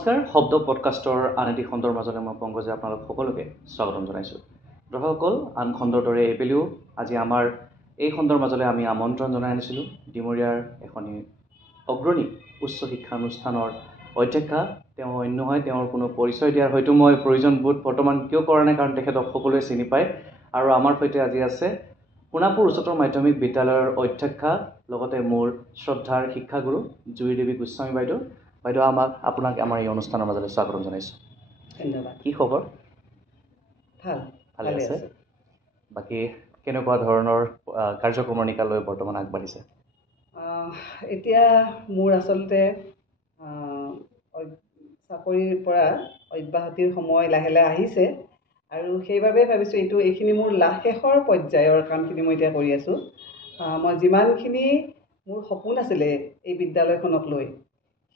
নমস্কাৰ শব্দ পডকাষ্টৰ আন এটি খণ্ডৰ মাজলৈ মই পংকজে আপোনালোক সকলোকে স্বাগতম জনাইছোঁ। দৰ্শকসকল, আন খণ্ডৰ দৰে এইবেলিও আজি আমাৰ এই খণ্ডৰ মাজলৈ আমি আমন্ত্ৰণ জনাই আনিছিলোঁ ডিমৰীয়াৰ এখনি অগ্ৰণী উচ্চ শিক্ষা অনুষ্ঠানৰ অধ্যক্ষা। তেওঁ অন্য হয়, তেওঁৰ কোনো পৰিচয় দিয়াৰ হয়তো মই প্ৰয়োজনবোধ বৰ্তমান কিয় কৰা নাই, কাৰণ তেখেতক সকলোৱে চিনি পায়। আৰু আমাৰ সৈতে আজি আছে সোণাপুৰ উচ্চতৰ মাধ্যমিক বিদ্যালয়ৰ অধ্যক্ষা, লগতে মোৰ শ্ৰদ্ধাৰ শিক্ষাগুৰু জুৰি দেৱী গোস্বামী বাইদেউ। বাইদেউ, আপোনাক আমাৰ এই অনুষ্ঠানৰ মাজলৈ স্বাগতম জনাইছোঁ। ধন্যবাদ। কি খবৰ? ভালে আছে? বাকী কেনেকুৱা ধৰণৰ কাৰ্যক্ৰমণিকা লৈ বৰ্তমান আগবাঢ়িছে? এতিয়া মোৰ আচলতে চাকৰিৰ পৰা অব্যাহতিৰ সময় লাহে লাহে আহিছে, আৰু সেইবাবে ভাবিছোঁ এইখিনি মোৰ শেষৰ পৰ্যায়ৰ কামখিনি মই এতিয়া কৰি আছোঁ। মই যিমানখিনি মোৰ সপোন আছিলে এই বিদ্যালয়খনক লৈ,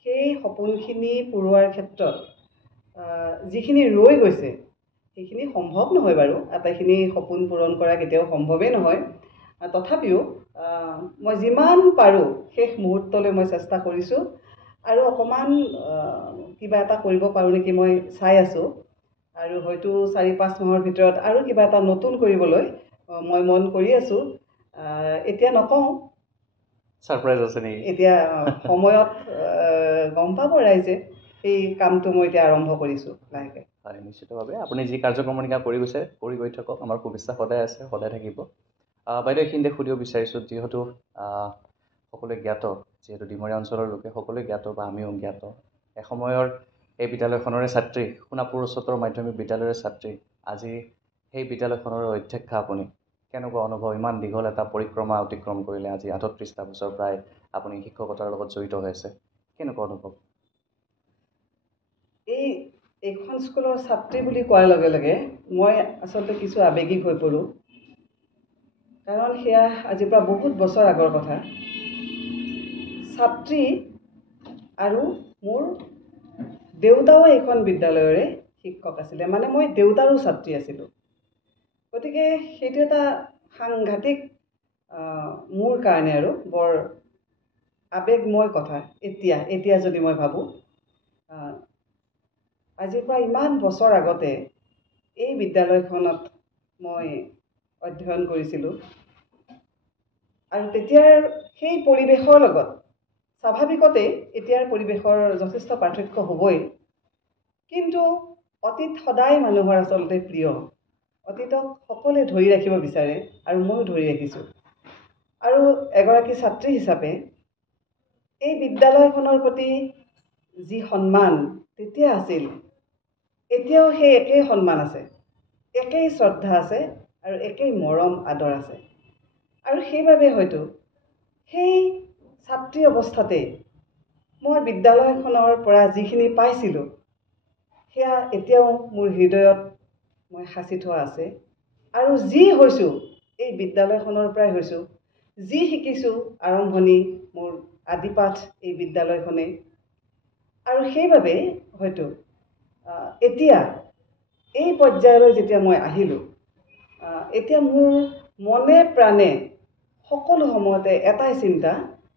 সেই সপোনখিনি পূৰোৱাৰ ক্ষেত্ৰত যিখিনি ৰৈ গৈছে সেইখিনি সম্ভৱ নহয় বাৰু, আটাইখিনি সপোন পূৰণ কৰা কেতিয়াও সম্ভৱেই নহয়। তথাপিও মই যিমান পাৰোঁ শেষ মুহূৰ্তলৈ মই চেষ্টা কৰিছোঁ, আৰু অকণমান কিবা এটা কৰিব পাৰোঁ নেকি মই চাই আছোঁ। আৰু হয়তো 4-5 মাহৰ ভিতৰত আৰু কিবা এটা নতুন কৰিবলৈ মই মন কৰি আছোঁ। এতিয়া নকওঁ, ছাৰপ্ৰাইজ আছে নেকি? এতিয়া সময়ত গম পাব ৰাইজে। এই কামটো মই এতিয়া আৰম্ভ কৰিছোঁ লাহেকৈ। হয়, নিশ্চিতভাৱে আপুনি যি কাৰ্যক্ৰমণিকা কৰি গৈ থাকক, আমাৰ শুভেচ্ছা সদায় আছে, সদায় থাকিব। বাইদেউ, এইখিনিতে সুধিব বিচাৰিছোঁ, যিহেতু সকলোৱে জ্ঞাত, যিহেতু ডিমৰীয়া অঞ্চলৰ লোকে সকলোৱে জ্ঞাত বা আমিও জ্ঞাত, এসময়ৰ এই বিদ্যালয়খনৰে ছাত্ৰী, সোণাপুৰ উচ্চতৰ মাধ্যমিক বিদ্যালয়ৰে ছাত্ৰী, আজি সেই বিদ্যালয়খনৰ অধ্যক্ষা আপুনি। কেনেকুৱা অনুভৱ? ইমান দীঘল এটা পৰিক্ৰমা অতিক্ৰম কৰিলে, আজি 38টা বছৰ প্ৰায় আপুনি শিক্ষকতাৰ লগত জড়িত হৈ আছে, কেনেকুৱা অনুভৱ? এইখন স্কুলৰ ছাত্ৰী বুলি কোৱাৰ লগে লগে মই আচলতে কিছু আৱেগিক হৈ পৰোঁ, কাৰণ সেয়া আজিৰ পৰা বহুত বছৰ আগৰ কথা। ছাত্ৰী, আৰু মোৰ দেউতাও এইখন বিদ্যালয়ৰে শিক্ষক আছিলে, মানে মই দেউতাৰো ছাত্ৰী আছিলোঁ। গতিকে সেইটো এটা সাংঘাতিক মোৰ কাৰণে আৰু বৰ আৱেগময় কথা। এতিয়া যদি মই ভাবোঁ, আজিৰ পৰা ইমান বছৰ আগতে এই বিদ্যালয়খনত মই অধ্যয়ন কৰিছিলোঁ, আৰু তেতিয়াৰ সেই পৰিৱেশৰ লগত স্বাভাৱিকতেই এতিয়াৰ পৰিৱেশৰ যথেষ্ট পাৰ্থক্য হ'বই। কিন্তু অতীত সদায় মানুহৰ আচলতে প্ৰিয়। অতীতক সকলোৱে ধৰি ৰাখিব বিচাৰে, আৰু ময়ো ধৰি ৰাখিছোঁ। আৰু এগৰাকী ছাত্ৰী হিচাপে এই বিদ্যালয়খনৰ প্ৰতি যি সন্মান তেতিয়া আছিল, এতিয়াও সেই একেই সন্মান আছে, একেই শ্ৰদ্ধা আছে, আৰু একেই মৰম আদৰ আছে। আৰু সেইবাবে হয়তো সেই ছাত্ৰী অৱস্থাতে মই বিদ্যালয়খনৰ পৰা যিখিনি পাইছিলোঁ, সেয়া এতিয়াও মোৰ হৃদয়ত মই সাঁচি থোৱা আছে। আৰু যি হৈছোঁ এই বিদ্যালয়খনৰ পৰাই হৈছোঁ, যি শিকিছোঁ আৰম্ভণি মোৰ আদিপাঠ এই বিদ্যালয়খনে। আৰু সেইবাবে হয়তো এতিয়া এই পৰ্যায়লৈ যেতিয়া মই আহিলোঁ, এতিয়া মোৰ মনে প্ৰাণে সকলো সময়তে এটাই চিন্তা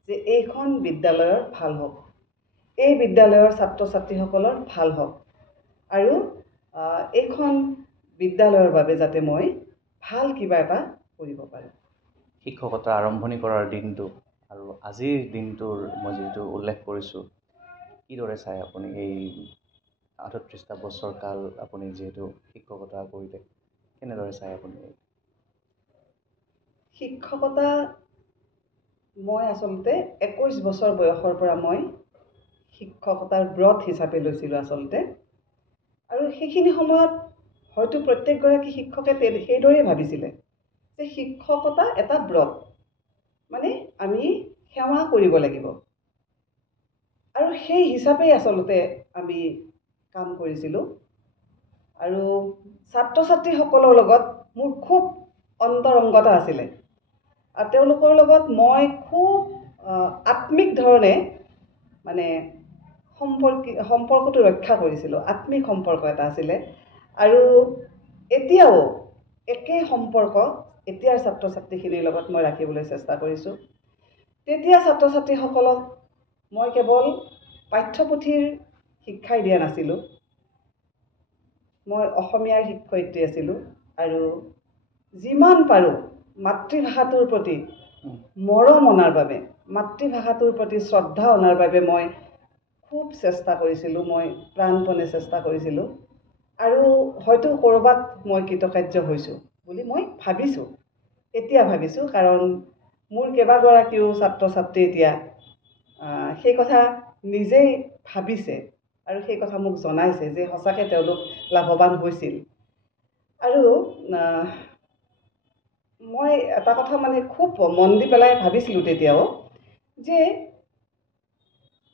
যে এইখন বিদ্যালয়ৰ ভাল হওক, এই বিদ্যালয়ৰ ছাত্ৰ ছাত্ৰীসকলৰ ভাল হওক, আৰু এইখন বিদ্যালয়ৰ বাবে যাতে মই ভাল কিবা এটা কৰিব পাৰোঁ। শিক্ষকতা আৰম্ভণি কৰাৰ দিনটো আৰু আজিৰ দিনটোৰ মই যিহেতু উল্লেখ কৰিছোঁ, কিদৰে চাই আপুনি এই 38টা বছৰ কাল আপুনি যিহেতু শিক্ষকতা কৰিলে, কেনেদৰে চাই আপুনি? শিক্ষকতা মই আচলতে 21 বছৰ বয়সৰ পৰা মই শিক্ষকতাৰ ব্ৰত হিচাপে লৈছিলোঁ আচলতে। আৰু সেইখিনি সময়ত হয়তো প্ৰত্যেকগৰাকী শিক্ষকে সেইদৰেই ভাবিছিলে যে শিক্ষকতা এটা ব্ৰত, মানে আমি সেৱা কৰিব লাগিব। আৰু সেই হিচাপেই আচলতে আমি কাম কৰিছিলোঁ। আৰু ছাত্ৰ ছাত্ৰীসকলৰ লগত মোৰ খুব অন্তৰংগতা আছিলে, আৰু তেওঁলোকৰ লগত মই খুব আত্মিক ধৰণে মানে সম্পৰ্কটো ৰক্ষা কৰিছিলোঁ। আত্মিক সম্পৰ্ক এটা আছিলে, আৰু এতিয়াও একেই সম্পৰ্ক এতিয়াৰ ছাত্ৰ ছাত্ৰীখিনিৰ লগত মই ৰাখিবলৈ চেষ্টা কৰিছোঁ। তেতিয়া ছাত্ৰ ছাত্ৰীসকলক মই কেৱল পাঠ্যপুথিৰ শিক্ষাই দিয়া নাছিলোঁ। মই অসমীয়াৰ শিক্ষয়িত্ৰী আছিলোঁ আৰু যিমান পাৰোঁ মাতৃভাষাটোৰ প্ৰতি মৰম অনাৰ বাবে, মাতৃভাষাটোৰ প্ৰতি শ্ৰদ্ধা অনাৰ বাবে মই খুব চেষ্টা কৰিছিলোঁ, মই প্ৰাণপণে চেষ্টা কৰিছিলোঁ আৰু হয়তো ক'ৰবাত মই কৃতকাৰ্য হৈছোঁ বুলি মই ভাবিছোঁ, এতিয়া ভাবিছোঁ। কাৰণ মোৰ কেইবাগৰাকীও ছাত্ৰ ছাত্ৰী এতিয়া সেই কথা নিজেই ভাবিছে আৰু সেই কথা মোক জনাইছে যে সঁচাকৈ তেওঁলোক লাভৱান হৈছিল। আৰু মই এটা কথা মানে খুব মন দি পেলাই ভাবিছিলোঁ তেতিয়াও যে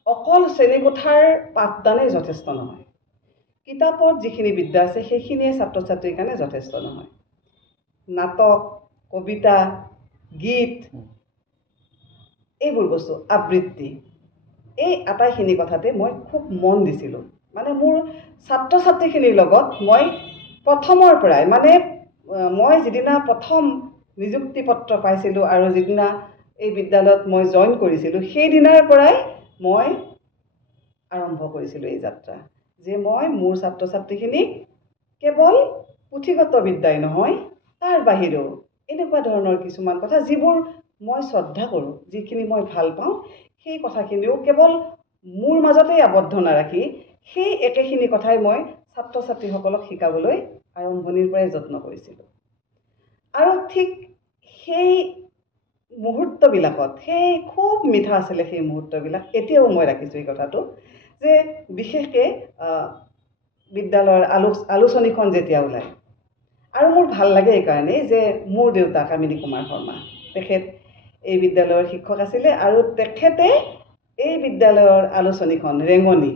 অকল শ্ৰেণীকোঠাৰ পাঠদানেই যথেষ্ট নহয়, কিতাপত যিখিনি বিদ্যা আছে সেইখিনিয়ে ছাত্ৰ ছাত্ৰীৰ কাৰণে যথেষ্ট নহয়। নাটক, কবিতা, গীত, এইবোৰ বস্তু, আবৃত্তি, এই আটাইখিনি কথাতে মই খুব মন দিছিলোঁ। মানে মোৰ ছাত্ৰ ছাত্ৰীখিনিৰ লগত মই প্ৰথমৰ পৰাই, মানে মই যিদিনা প্ৰথম নিযুক্তি পত্ৰ পাইছিলোঁ আৰু যিদিনা এই বিদ্যালয়ত মই জইন কৰিছিলোঁ সেইদিনাৰ পৰাই মই আৰম্ভ কৰিছিলোঁ এই যাত্ৰা, যে মই মোৰ ছাত্ৰ ছাত্ৰীখিনিক কেৱল পুথিগত বিদ্যাই নহয়, তাৰ বাহিৰেও এনেকুৱা ধৰণৰ কিছুমান কথা যিবোৰ মই শ্ৰদ্ধা কৰোঁ, যিখিনি মই ভাল পাওঁ, সেই কথাখিনিও কেৱল মোৰ মাজতেই আবদ্ধ নাৰাখি সেই একেখিনি কথাই মই ছাত্ৰ ছাত্ৰীসকলক শিকাবলৈ আৰম্ভণিৰ পৰাই যত্ন কৰিছিলোঁ। আৰু ঠিক সেই মুহূৰ্তবিলাকত, সেই খুব মিঠা আছিলে সেই মুহূৰ্তবিলাক, এতিয়াও মই ৰাখিছোঁ এই কথাটো, যে বিশেষকৈ বিদ্যালয়ৰ আলোচনীখন যেতিয়া ওলায়, আৰু মোৰ ভাল লাগে এইকাৰণেই যে মোৰ দেউতা কামিনী কুমাৰ শৰ্মা, তেখেত এই বিদ্যালয়ৰ শিক্ষক আছিলে আৰু তেখেতে এই বিদ্যালয়ৰ আলোচনীখন ৰেঙনি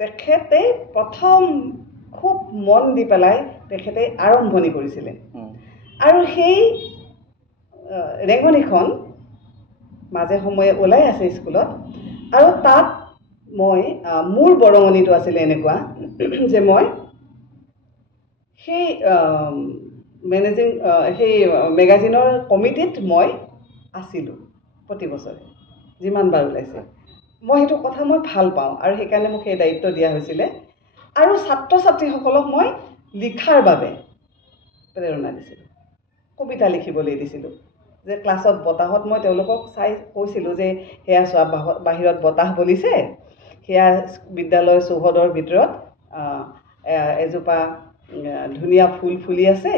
তেখেতে প্ৰথম খুব মন দি পেলাই তেখেতে আৰম্ভণি কৰিছিলে। আৰু সেই ৰেঙনিখন মাজে সময়ে ওলাই আছে স্কুলত, আৰু তাত মই মোৰ বৰঙণিটো আছিলে এনেকুৱা যে মই সেই সেই মেগাজিনৰ কমিটিত মই আছিলোঁ প্ৰতি বছৰে, যিমানবাৰ ওলাইছে। মই সেইটো কথা মই ভাল পাওঁ আৰু সেইকাৰণে মোক সেই দায়িত্ব দিয়া হৈছিলে। আৰু ছাত্ৰ ছাত্ৰীসকলক মই লিখাৰ বাবে প্ৰেৰণা দিছিলোঁ, কবিতা লিখিবলৈ দিছিলোঁ। যে ক্লাছত বতাহত মই তেওঁলোকক চাই কৈছিলোঁ যে সেয়া চোৱা, বাহিৰত বতাহ বলিছে, সেয়া বিদ্যালয় চৌহদৰ ভিতৰত এজোপা ধুনীয়া ফুল ফুলি আছে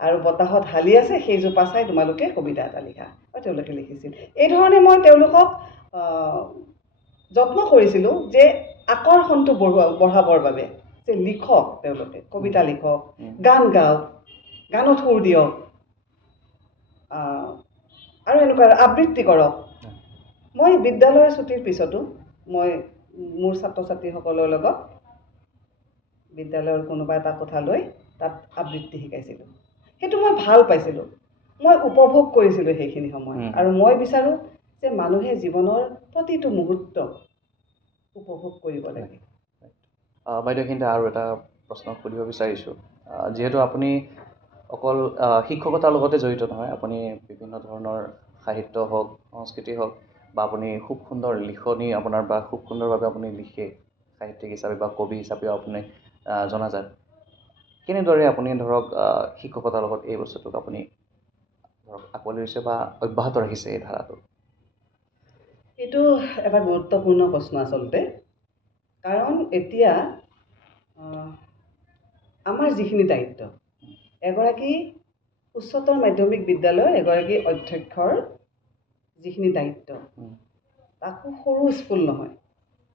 আৰু বতাহত হালি আছে, সেইজোপা চাই তোমালোকে কবিতা এটা লিখা। আৰু তেওঁলোকে লিখিছিল। এইধৰণে মই তেওঁলোকক যত্ন কৰিছিলোঁ যে আকৰ্ষণটো বঢ়াবৰ বাবে, যে লিখক, তেওঁলোকে কবিতা লিখক, গান গাওক, গানত সুৰ দিয়ক, আৰু এনেকুৱা আবৃত্তি কৰক। মই বিদ্যালয়ৰ ছুটিৰ পিছতো মই মোৰ ছাত্ৰ ছাত্ৰীসকলৰ লগত বিদ্যালয়ৰ কোনোবা এটা কোঠা লৈ তাত আবৃত্তি শিকাইছিলোঁ। সেইটো মই ভাল পাইছিলোঁ, মই উপভোগ কৰিছিলোঁ সেইখিনি সময়। আৰু মই বিচাৰোঁ যে মানুহে জীৱনৰ প্ৰতিটো মুহূৰ্ত উপভোগ কৰিব লাগে। বাইদেউ, এইখিনিতে আৰু এটা প্ৰশ্ন সুধিব বিচাৰিছোঁ। যিহেতু আপুনি অকল শিক্ষকতাৰ লগতে জড়িত নহয়, আপুনি বিভিন্ন ধৰণৰ সাহিত্য হওক, সংস্কৃতি হওক, বা আপুনি খুব সুন্দৰ লিখনি আপোনাৰ, বা খুব সুন্দৰভাৱে আপুনি লিখে, সাহিত্যিক হিচাপে বা কবি হিচাপেও আপুনি জনাজাত। কেনেদৰে আপুনি ধৰক শিক্ষকতাৰ লগত এই বস্তুটোক আপুনি ধৰক আঁকোৱালি লৈছে বা অব্যাহত ৰাখিছে এই ধাৰাটো? এইটো এটা গুৰুত্বপূৰ্ণ প্ৰশ্ন আচলতে। কাৰণ এতিয়া আমাৰ যিখিনি দায়িত্ব, এগৰাকী উচ্চতৰ মাধ্যমিক বিদ্যালয়ৰ এগৰাকী অধ্যক্ষৰ যিখিনি দায়িত্ব, তাকো সৰু স্কুল নহয়,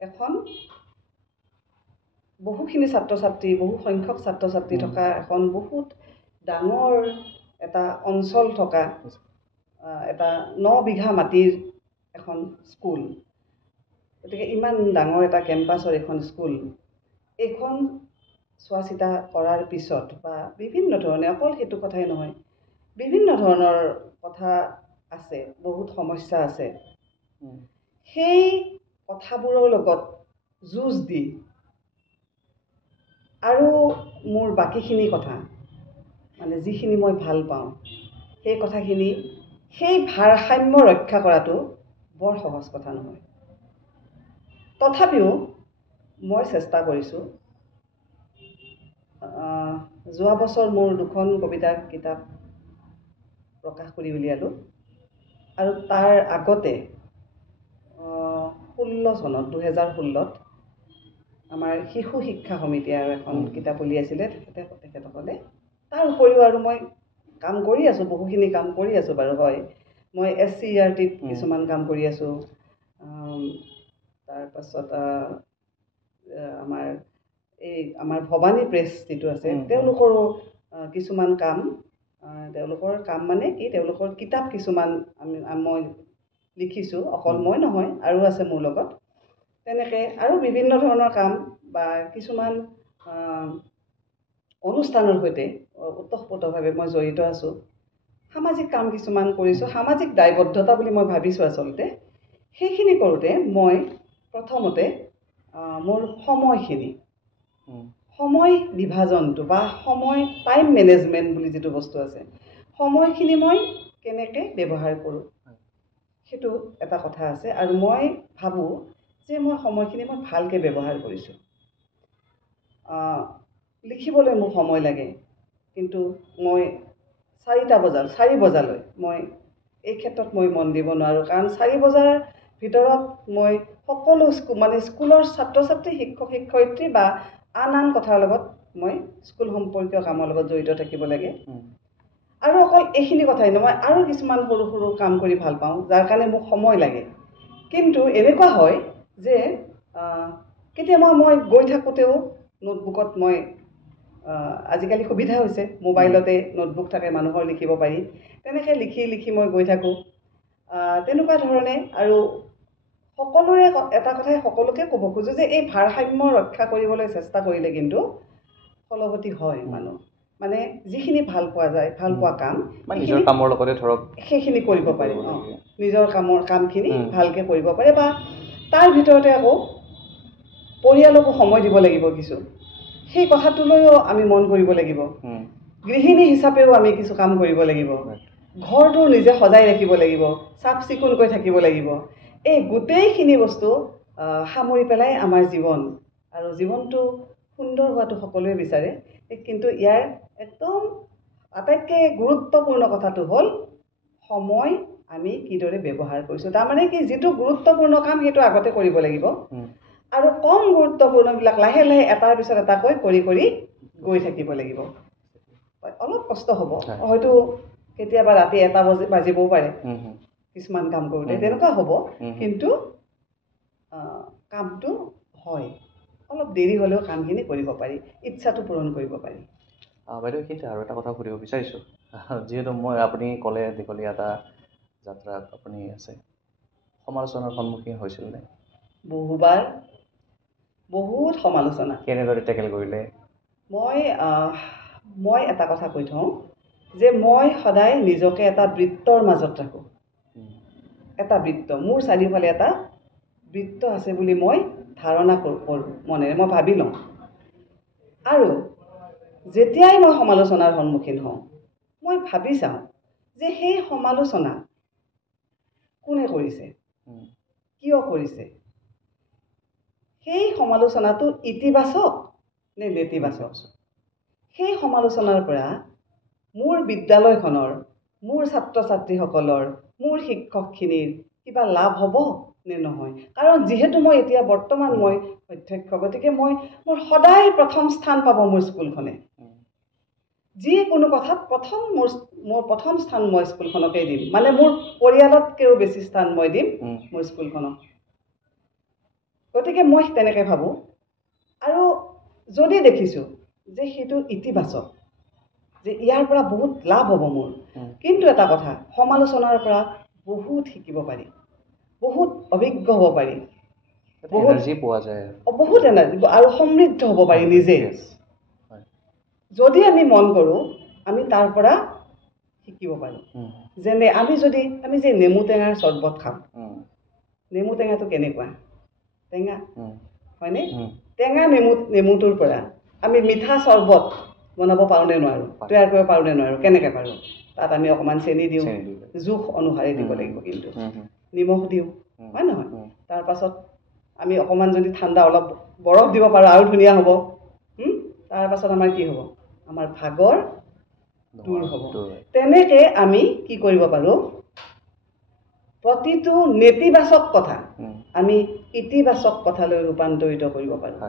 এখন বহুখিনি ছাত্ৰ ছাত্ৰী, বহু সংখ্যক ছাত্ৰ ছাত্ৰী থকা এখন বহুত ডাঙৰ এটা অঞ্চল থকা এটা 9 বিঘা মাটিৰ এখন স্কুল। গতিকে ইমান ডাঙৰ এটা কেম্পাছৰ এখন স্কুল, এইখন চোৱা চিতা কৰাৰ পিছত বা বিভিন্ন ধৰণে, অকল সেইটো কথাই নহয়, বিভিন্ন ধৰণৰ কথা আছে, বহুত সমস্যা আছে। সেই কথাবোৰৰ লগত যুঁজ দি আৰু মোৰ বাকীখিনি কথা, মানে যিখিনি মই ভাল পাওঁ, সেই কথাখিনি, সেই ভাৰসাম্য ৰক্ষা কৰাটো বৰ সহজ কথা নহয়। তথাপিও মই চেষ্টা কৰিছোঁ। যোৱা বছৰ মোৰ 2খন কবিতা কিতাপ প্ৰকাশ কৰি উলিয়ালোঁ আৰু তাৰ আগতে 16 চনত 2016ত আমাৰ শিশু শিক্ষা সমিতিয়ে আৰু এখন কিতাপ উলিয়াইছিলে তেখেতসকলে। তাৰ উপৰিও আৰু মই কাম কৰি আছোঁ, বহুখিনি কাম কৰি আছোঁ বাৰু। হয়, মই SCERTত কিছুমান কাম কৰি আছোঁ। তাৰপাছত আমাৰ ভৱানী প্ৰেছ যিটো আছে তেওঁলোকৰো কিছুমান কাম, তেওঁলোকৰ কাম মানে কি, তেওঁলোকৰ কিতাপ কিছুমান মই লিখিছোঁ। অকল মই নহয়, আৰু আছে মোৰ লগত। তেনেকৈ আৰু বিভিন্ন ধৰণৰ কাম বা কিছুমান অনুষ্ঠানৰ সৈতে ওতঃপ্ৰোতভাৱে মই জড়িত আছোঁ। সামাজিক কাম কিছুমান কৰিছোঁ, সামাজিক দায়বদ্ধতা বুলি মই ভাবিছোঁ আচলতে। সেইখিনি কৰোঁতে মই প্ৰথমতে মোৰ সময় বিভাজনটো বা টাইম মেনেজমেণ্ট বুলি যিটো বস্তু আছে, সময়খিনি মই কেনেকৈ ব্যৱহাৰ কৰোঁ সেইটো এটা কথা আছে। আৰু মই ভাবোঁ যে মই সময়খিনি মই ভালকৈ ব্যৱহাৰ কৰিছোঁ। লিখিবলৈ মোক সময় লাগে, কিন্তু মই 4 বজালৈ মই এই ক্ষেত্ৰত মই মন দিব নোৱাৰোঁ। কাৰণ 4 বজাৰ ভিতৰত মই সকলো স্কুলৰ ছাত্ৰ ছাত্ৰী, শিক্ষক শিক্ষয়িত্ৰী বা আন কথাৰ লগত মই স্কুল সম্পৰ্কীয় কামৰ লগত জড়িত থাকিব লাগে। আৰু অকল এইখিনি কথাই নহয়, মই আৰু কিছুমান সৰু সৰু কাম কৰি ভাল পাওঁ, যাৰ কাৰণে মোক সময় লাগে। কিন্তু এনেকুৱা হয় যে কেতিয়াবা মই গৈ থাকোঁতেও নোটবুকত মই আজিকালি সুবিধা হৈছে, মোবাইলতে নোটবুক থাকে, মানুহৰ লিখিব পাৰি। তেনেকৈ লিখি মই গৈ থাকোঁ। তেনেকুৱা ধৰণে আৰু সকলোৰে এটা কথাই সকলোকে ক'ব খোজোঁ যে এই ভাৰসাম্য ৰক্ষা কৰিবলৈ চেষ্টা কৰিলে কিন্তু ফলৱতী হয় মানুহ। মানে যিখিনি ভাল পোৱা যায়, ভাল পোৱা কাম, নিজৰ কামৰ লগতে ধৰক সেইখিনি কৰিব পাৰি। নিজৰ কামখিনি ভালকৈ কৰিব পাৰে। বা তাৰ ভিতৰতে আকৌ পৰিয়ালকো সময় দিব লাগিব কিছু, সেই কথাটোলৈও আমি মন কৰিব লাগিব। গৃহিণী হিচাপেও আমি কিছু কাম কৰিব লাগিব। ঘৰটো নিজে সজাই ৰাখিব লাগিব, চাফ চিকুণকৈ থাকিব লাগিব। এই গোটেইখিনি বস্তু সামৰি পেলাই আমাৰ জীৱন, আৰু জীৱনটো সুন্দৰ হোৱাটো সকলোৱে বিচাৰে। কিন্তু ইয়াৰ একদম আটাইতকৈ গুৰুত্বপূৰ্ণ কথাটো হ'ল সময় আমি কিদৰে ব্যৱহাৰ কৰিছোঁ। তাৰমানে কি, যিটো গুৰুত্বপূৰ্ণ কাম সেইটো আগতে কৰিব লাগিব, আৰু কম গুৰুত্বপূৰ্ণবিলাক লাহে লাহে এটাৰ পিছত এটাকৈ কৰি গৈ থাকিব লাগিব। অলপ কষ্ট হ'ব, হয়তো কেতিয়াবা ৰাতি 1 বাজিবও পাৰে কিছুমান কাম কৰোঁতে, তেনেকুৱা হ'ব। কিন্তু কামটো হয়, অলপ দেৰি হ'লেও কামখিনি কৰিব পাৰি, ইচ্ছাটো পূৰণ কৰিব পাৰি। বাইদেউ, এইখিনিতে আৰু এটা কথা সুধিব বিচাৰিছোঁ। যিহেতু আপুনি ক'লে দীঘলীয়া এটা যাত্ৰাত আপুনি আছে, সমালোচনাৰ সন্মুখীন হৈছিলনে? বহুবাৰ, বহুত সমালোচনা। কেনেদৰে টেকেল কৰিলে? মই এটা কথা কৈ থওঁ যে মই সদায় নিজকে এটা বৃত্তৰ মাজত ৰাখোঁ। এটা বৃত্ত, মোৰ চাৰিওফালে এটা বৃত্ত আছে বুলি মই ধাৰণা কৰোঁ মনেৰে, মই ভাবি লওঁ। আৰু যেতিয়াই মই সমালোচনাৰ সন্মুখীন হওঁ, মই ভাবি চাওঁ যে সেই সমালোচনা কোনে কৰিছে, কিয় কৰিছে, সেই সমালোচনাটো ইতিবাচক নে নেতিবাচক। সেই সমালোচনাৰ পৰা মোৰ বিদ্যালয়খনৰ, মোৰ ছাত্ৰ ছাত্ৰীসকলৰ, মোৰ শিক্ষকখিনিৰ কিবা লাভ হ'ব নে নহয়। কাৰণ যিহেতু মই এতিয়া বৰ্তমান মই অধ্যক্ষ, গতিকে মোৰ সদায় প্ৰথম স্থান পাব মোৰ স্কুলখনে। যিকোনো কথাত মোৰ প্ৰথম স্থান মই স্কুলখনকেই দিম, মানে মোৰ পৰিয়ালতকৈও বেছি স্থান মই দিম মোৰ স্কুলখনক। গতিকে মই তেনেকৈ ভাবোঁ। আৰু যদি দেখিছোঁ যে সেইটো ইতিবাচক, যে ইয়াৰ পৰা বহুত লাভ হ'ব মোৰ, কিন্তু এটা কথা, সমালোচনাৰ পৰা বহুত শিকিব পাৰি, বহুত অভিজ্ঞ হ'ব পাৰি, বহুত এনাৰ্জি পোৱা যায়, বহুত এনাৰ্জি আৰু সমৃদ্ধ হ'ব পাৰি নিজে। যদি আমি মন কৰোঁ, আমি তাৰ পৰা শিকিব পাৰোঁ। যেনে আমি যে নেমু টেঙাৰ চৰ্বত খাওঁ, নেমু টেঙাটো কেনেকুৱা টেঙা, হয়নে? টেঙা নেমুটোৰ পৰা আমি মিঠা চৰ্বত বনাব পাৰোঁনে নোৱাৰোঁ, তৈয়াৰ কৰিব পাৰোঁনে নোৱাৰোঁ? কেনেকৈ পাৰোঁ? তাত আমি অকণমান চেনি দিওঁ, জোখ অনুসাৰে দিব লাগিব, কিন্তু নিমখ দিওঁ, হয় নহয়? তাৰপাছত আমি অকণমান যদি ঠাণ্ডা অলপ বৰফ দিব পাৰোঁ আৰু ধুনীয়া হ'ব। তাৰ পাছত আমাৰ কি হ'ব? আমাৰ ভাগৰ দূৰ হ'ব। তেনেকৈ আমি কি কৰিব পাৰোঁ? প্ৰতিটো নেতিবাচক কথা আমি ইতিবাচক কথালৈ ৰূপান্তৰিত কৰিব পাৰোঁ।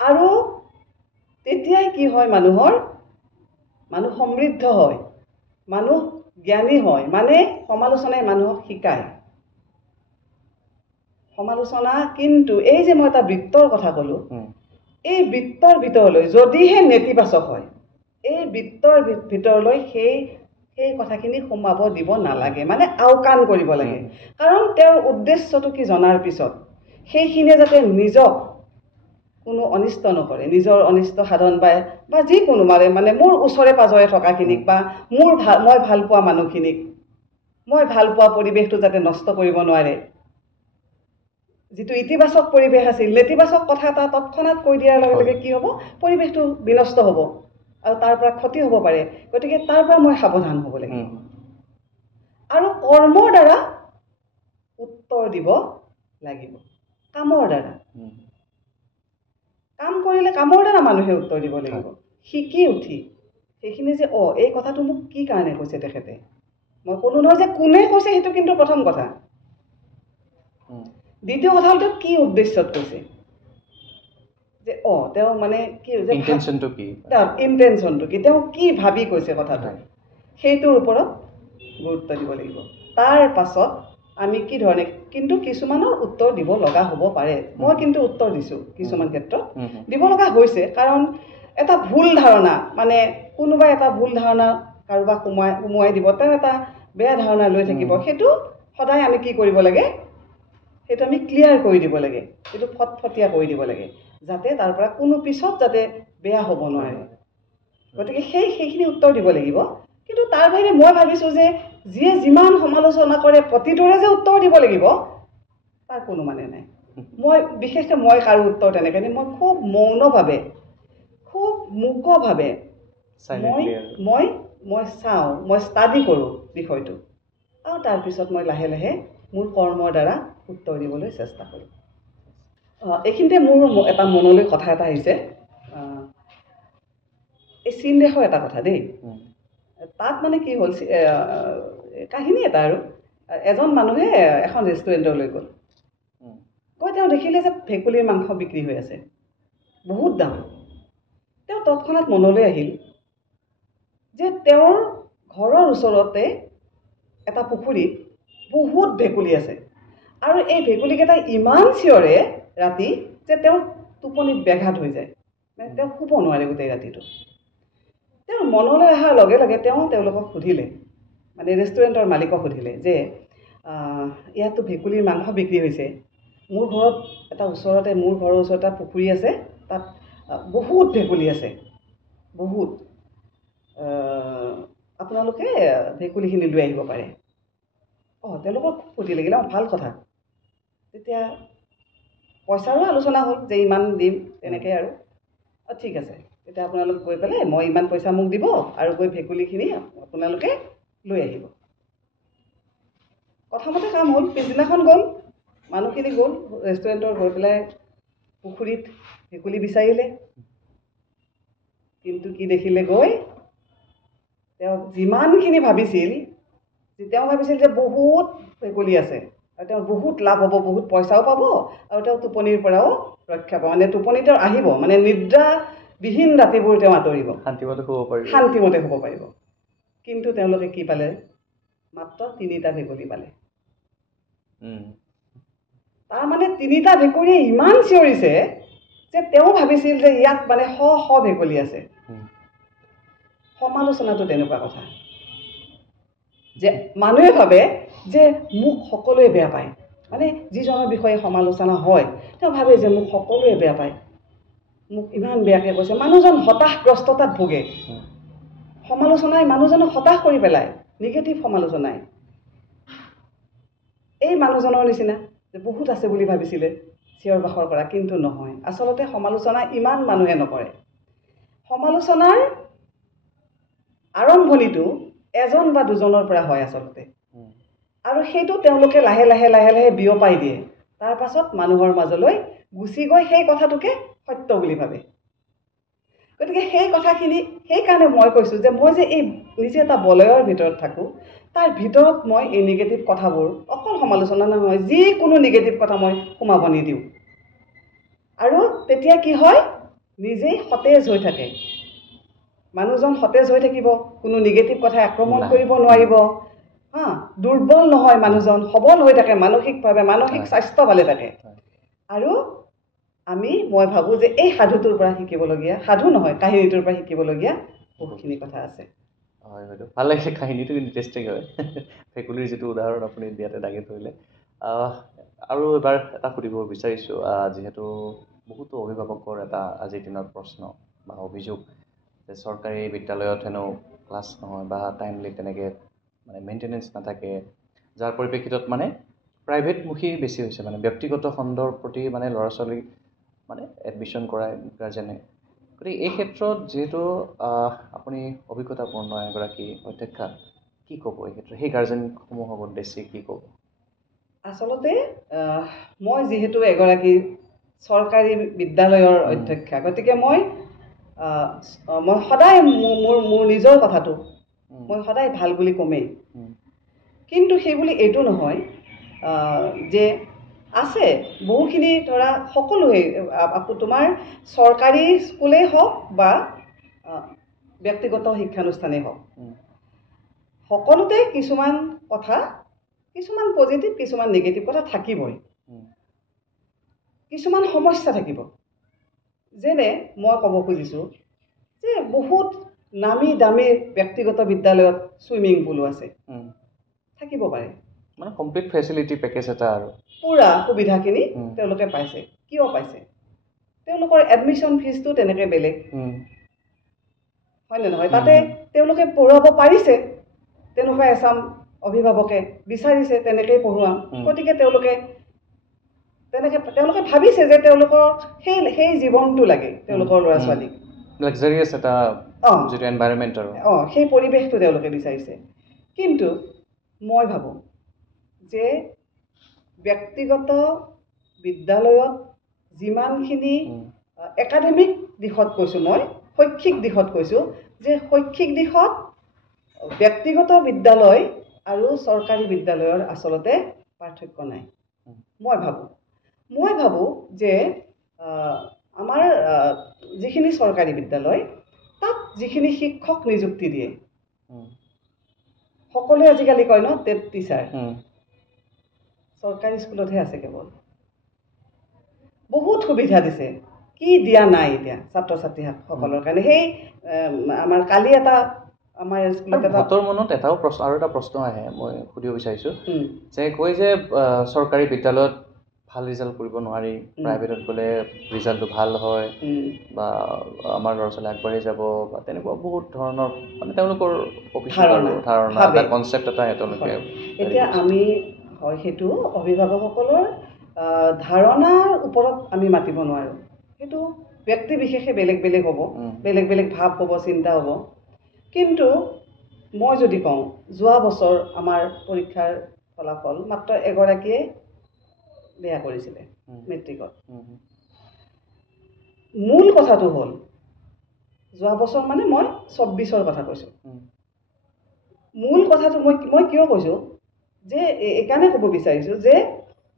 আৰু তেতিয়াই কি হয়? মানুহ সমৃদ্ধ হয়, মানুহ জ্ঞানী হয়। মানে সমালোচনাই মানুহক শিকায়। সমালোচনা কিন্তু এই যে মই এটা বৃত্তৰ কথা ক'লোঁ, এই বৃত্তৰ ভিতৰলৈ যদিহে নেতিবাচক হয়, এই বৃত্তৰ ভিতৰলৈ সেই কথাখিনি সোমাব দিব নালাগে, মানে আওকাণ কৰিব লাগে। কাৰণ তেওঁৰ উদ্দেশ্যটো কি জনাৰ পিছত সেইখিনিয়ে যাতে নিজক কোনো অনিষ্ট নকৰে, নিজৰ অনিষ্ট সাধন বা যিকোনো মানে মোৰ ওচৰে পাজৰে থকাখিনিক বা মই ভাল পোৱা মানুহখিনিক, মই ভাল পোৱা পৰিৱেশটো যাতে নষ্ট কৰিব নোৱাৰে। যিটো ইতিবাচক পৰিৱেশ আছিল, নেতিবাচক কথা এটা তৎক্ষণাত কৈ দিয়াৰ লগে লগে কি হ'ব? পৰিৱেশটো বিনষ্ট হ'ব আৰু তাৰ পৰা ক্ষতি হ'ব পাৰে। গতিকে তাৰ পৰা মই সাৱধান হ'ব লাগিব। আৰু কৰ্মৰ দ্বাৰা উত্তৰ দিব লাগিব, কামৰ দ্বাৰা। কাম কৰিলে কামৰ দ্বাৰা মানুহে উত্তৰ দিব লাগিব। শিকি উঠি সেইখিনি যে এই কথাটো মোক কি কাৰণে কৈছে তেখেতে, মই ক'লোঁ নহয় যে কোনে কৈছে সেইটো কিন্তু প্ৰথম কথা। দ্বিতীয় কথা হ'ল তেওঁ কি উদ্দেশ্যত কৈছে, যে তেওঁ মানে কি ইণ্টেনশ্যনটো কি, তেওঁ কি ভাবি কৈছে কথাটো, সেইটোৰ ওপৰত গুৰুত্ব দিব লাগিব। তাৰ পাছত আমি কি ধৰণে, কিন্তু কিছুমানৰ উত্তৰ দিব লগা হ'ব পাৰে। মই কিন্তু উত্তৰ দিছোঁ কিছুমান ক্ষেত্ৰত, দিব লগা হৈছে। কাৰণ এটা ভুল ধাৰণা, মানে কোনোবাই এটা ভুল ধাৰণা কাৰোবাক সোমোৱাই দিব, তেওঁ এটা বেয়া ধাৰণা লৈ থাকিব। সেইটো সদায় আমি কি কৰিব লাগে? সেইটো আমি ক্লিয়াৰ কৰি দিব লাগে, সেইটো ফটফটীয়া কৰি দিব লাগে, যাতে তাৰ পৰা কোনো পিছত যাতে বেয়া হ'ব নোৱাৰে। গতিকে সেইখিনি উত্তৰ দিব লাগিব। কিন্তু তাৰ বাহিৰে মই ভাবিছোঁ যে যিয়ে যিমান সমালোচনা কৰে প্ৰতিটোৰে যে উত্তৰ দিব লাগিব, তাৰ কোনো মানে নাই। বিশেষকৈ মই কাৰো উত্তৰ তেনেকৈ মই খুব মৌনভাৱে, খুব মুকভাৱে মই চাওঁ, মই ষ্টাডি কৰোঁ বিষয়টো, আৰু তাৰপিছত মই লাহে লাহে মোৰ কৰ্মৰ দ্বাৰা উত্তৰ দিবলৈ চেষ্টা কৰোঁ। এইখিনিতে মোৰ এটা মনলৈ কথা এটা আহিছে। এই চীন দেশৰ এটা কথা দেই। তাত মানে কি হ'ল, কাহিনী এটা আৰু, এজন মানুহে এখন ৰেষ্টুৰেণ্টলৈ গ'ল। তেওঁ দেখিলে যে ভেকুলীৰ মাংস বিক্ৰী হৈ আছে, বহুত দাম। তেওঁ তৎক্ষণাত মনলৈ আহিল যে তেওঁৰ ঘৰৰ ওচৰতে এটা পুখুৰীত বহুত ভেকুলী আছে, আৰু এই ভেকুলীকেইটা ইমান চিঞৰে ৰাতি যে তেওঁৰ টোপনিত ব্যাঘাত হৈ যায়, মানে তেওঁ শুব নোৱাৰে গোটেই ৰাতিটো। তেওঁৰ মনলৈ অহাৰ লগে লগে তেওঁলোকক সুধিলে, মানে ৰেষ্টুৰেণ্টৰ মালিকক সুধিলে যে ইয়াততো ভেকুলীৰ মাংস বিক্ৰী হৈছে, মোৰ ঘৰৰ ওচৰতে এটা পুখুৰী আছে, তাত বহুত ভেকুলী আছে, বহুত, আপোনালোকে ভেকুলীখিনি লৈ আহিব পাৰে। তেওঁলোকৰ খুব ফূৰ্তি লাগিলে, ভাল কথা। তেতিয়া পইচাৰো আলোচনা হ'ল যে ইমান দিম তেনেকৈ, আৰু ঠিক আছে, তেতিয়া আপোনালোক গৈ পেলাই মই ইমান পইচা মোক দিব, আৰু গৈ ভেকুলীখিনি আপোনালোকে লৈ আহিব। কথামতে কাম হ'ল। পিছদিনাখন গ'ল, মানুহখিনি গ'ল ৰেষ্টুৰেণ্টৰ, গৈ পেলাই পুখুৰীত ভেকুলী বিচাৰিলে। কিন্তু কি দেখিলে গৈ, তেওঁ যিমানখিনি ভাবিছিল, তেওঁ ভাবিছিল যে বহুত ভেকুলী আছে আৰু তেওঁৰ বহুত লাভ হ'ব, বহুত পইচাও পাব, আৰু তেওঁ টোপনিৰ পৰাও ৰক্ষা পাব, মানে টোপনি তেওঁ আহিব, মানে নিদ্ৰাবিহীন ৰাতিবোৰ তেওঁ আঁতৰিব, শান্তিমতে শুব পাৰিব। কিন্তু তেওঁলোকে কি পালে? মাত্ৰ 3টা ভেকুলী পালে। তাৰমানে 3টা ভেকুলীয়ে ইমান চিঞৰিছে যে তেওঁ ভাবিছিল যে ইয়াত মানে শ ভেকুলী আছে। সমালোচনাটো তেনেকুৱা কথা যে মানুহে ভাবে যে মোক সকলোৱে বেয়া পায়, মানে যিজনৰ বিষয়ে সমালোচনা হয় তেওঁ ভাবে যে মোক সকলোৱে বেয়া পায়, মোক ইমান বেয়াকৈ কৈছে। মানুহজন হতাশগ্ৰস্ততাত ভোগে। সমালোচনাই মানুহজনক হতাশ কৰি পেলায়, নিগেটিভ সমালোচনাই। এই মানুহজনৰ নিচিনা যে বহুত আছে বুলি ভাবিছিলে চিঞৰ বাখৰ কৰা, কিন্তু নহয়। আচলতে সমালোচনা ইমান মানুহে নকৰে। সমালোচনাৰ আৰম্ভণিটো এজন বা দুজনৰ পৰা হয় আচলতে, আৰু সেইটো তেওঁলোকে লাহে লাহে বিয়পাই দিয়ে। তাৰ পাছত মানুহৰ মাজলৈ গুচি গৈ সেই কথাটোকে সত্য বুলি ভাবে গতিকে সেই কথাখিনি সেইকাৰণে মই কৈছোঁ যে মই যে এই নিজে এটা বলয়ৰ ভিতৰত থাকোঁ তাৰ ভিতৰত মই এই নিগেটিভ কথাবোৰ অকল সমালোচনা নহয় যিকোনো নিগেটিভ কথা মই সোমাব নিদিওঁ আৰু তেতিয়া কি হয় নিজেই সতেজ হৈ থাকে মানুহজন সতেজ হৈ থাকিব কোনো নিগেটিভ কথা আক্ৰমণ কৰিব নোৱাৰিব হা দুৰ্বল নহয় মানুহজন সবল হৈ থাকে মানসিকভাৱে মানসিক স্বাস্থ্য ভালে থাকে আৰু মই ভাবোঁ যে এই সাধুটোৰ পৰা শিকিবলগীয়া সাধু নহয় কাহিনীটোৰ পৰা শিকিবলগীয়া বহুতখিনি কথা আছে হয় হয়তো ভাল লাগিছে কাহিনীটো ইণ্টাৰেষ্টিং হয় ভেকুলীৰ যিটো উদাহৰণ আপুনি দিয়াতে দাঙি ধৰিলে আৰু এবাৰ এটা সুধিব বিচাৰিছোঁ যিহেতু বহুতো অভিভাৱকৰ এটা আজিৰ দিনত প্ৰশ্ন বা অভিযোগ যে চৰকাৰী বিদ্যালয়ত হেনো ক্লাছ নহয় বা টাইমলি তেনেকৈ মানে মেইনটেনেঞ্চ নাথাকে যাৰ পৰিপ্ৰেক্ষিতত মানে প্ৰাইভেটমুখী বেছি হৈছে মানে ব্যক্তিগত খণ্ডৰ প্ৰতি মানে ল'ৰা ছোৱালীক মানে এডমিশ্যন কৰাই গাৰ্জেনে গতিকে এই ক্ষেত্ৰত যিহেতু আপুনি অভিজ্ঞতাপূৰ্ণ এগৰাকী অধ্যক্ষা কি ক'ব এই ক্ষেত্ৰত সেই গাৰ্জেনসমূহক উদ্দেশ্যি কি ক'ব আচলতে মই যিহেতু এগৰাকী চৰকাৰী বিদ্যালয়ৰ অধ্যক্ষা গতিকে মই সদায় মোৰ নিজৰ কথাটো মই সদায় ভাল বুলি ক'মেই কিন্তু সেইবুলি এইটো নহয় যে আছে বহুখিনি ধৰা সকলোৱে তোমাৰ চৰকাৰী স্কুলেই হওক বা ব্যক্তিগত শিক্ষানুষ্ঠানেই হওক সকলোতে কিছুমান কথা কিছুমান পজিটিভ কিছুমান নিগেটিভ কথা থাকিবই কিছুমান সমস্যা থাকিব যেনে মই ক'ব খুজিছোঁ যে বহুত নামী দামী ব্যক্তিগত বিদ্যালয়ত ছুইমিং পুলো আছে থাকিব পাৰে মানে কমপ্লিট ফেচিলিটি পেকেজ এটা আৰু পুৰা সুবিধাখিনি তেওঁলোকে পাইছে কিয় পাইছে তেওঁলোকৰ এডমিশ্যন ফিজটো তেনেকৈ বেলেগ হয়নে নহয় তাতে তেওঁলোকে পঢ়ুৱাব পাৰিছে তেনেকুৱা এচাম অভিভাৱকে বিচাৰিছে তেনেকৈয়ে পঢ়ুৱাম গতিকে তেওঁলোকে ভাবিছে যে তেওঁলোকৰ সেই জীৱনটো লাগে তেওঁলোকৰ ল'ৰা ছোৱালীক লাক্সাৰিয়াছ এটা যিটো এনভাইৰনমেণ্ট আৰু সেই পৰিৱেশটো তেওঁলোকে বিচাৰিছে কিন্তু মই ভাবোঁ যে ব্যক্তিগত বিদ্যালয়ত যিমানখিনি একাডেমিক দিশত কৈছোঁ মই শৈক্ষিক দিশত কৈছোঁ যে শৈক্ষিক দিশত ব্যক্তিগত বিদ্যালয় আৰু চৰকাৰী বিদ্যালয়ৰ আচলতে পাৰ্থক্য নাই মই ভাবোঁ যে আমাৰ যিখিনি চৰকাৰী বিদ্যালয় তাত যিখিনি শিক্ষক নিযুক্তি দিয়ে সকলোৱে আজিকালি কয় ন টেট টিচাৰ চৰকাৰী স্কুলতহে আছে কেৱল বহুত সুবিধা দিছে কি দিয়া নাই এতিয়া ছাত্ৰ ছাত্ৰীসকলৰ কাৰণে সেই আমাৰ কালি এটা আমাৰ স্কুলত সিহঁতৰ মনত এটাও প্ৰশ্ন আৰু এটা প্ৰশ্ন আহে মই সুধিব বিচাৰিছোঁ যে কয় যে চৰকাৰী বিদ্যালয়ত ভাল ৰিজাল্ট কৰিব নোৱাৰি প্ৰাইভেটত গ'লে ৰিজাল্টটো ভাল হয় বা আমাৰ ল'ৰা ছোৱালী আগবাঢ়ি যাব বা তেনেকুৱা বহুত ধৰণৰ মানে তেওঁলোকৰ ধাৰণা এটা কনচেপ্ট এটা তেওঁলোকে এতিয়া আমি হয় সেইটো অভিভাৱকসকলৰ ধাৰণাৰ ওপৰত আমি মাতিব নোৱাৰোঁ সেইটো ব্যক্তি বিশেষে বেলেগ বেলেগ হ'ব বেলেগ বেলেগ ভাৱ হ'ব চিন্তা হ'ব কিন্তু মই যদি কওঁ যোৱা বছৰ আমাৰ পৰীক্ষাৰ ফলাফল মাত্ৰ এগৰাকীয়ে বেয়া কৰিছিলে মেট্ৰিকত মূল কথাটো হ'ল যোৱা বছৰ মানে মই 24ৰ কথা কৈছোঁ মূল কথাটো মই কিয় কৈছোঁ যে এইকাৰণে ক'ব বিচাৰিছোঁ যে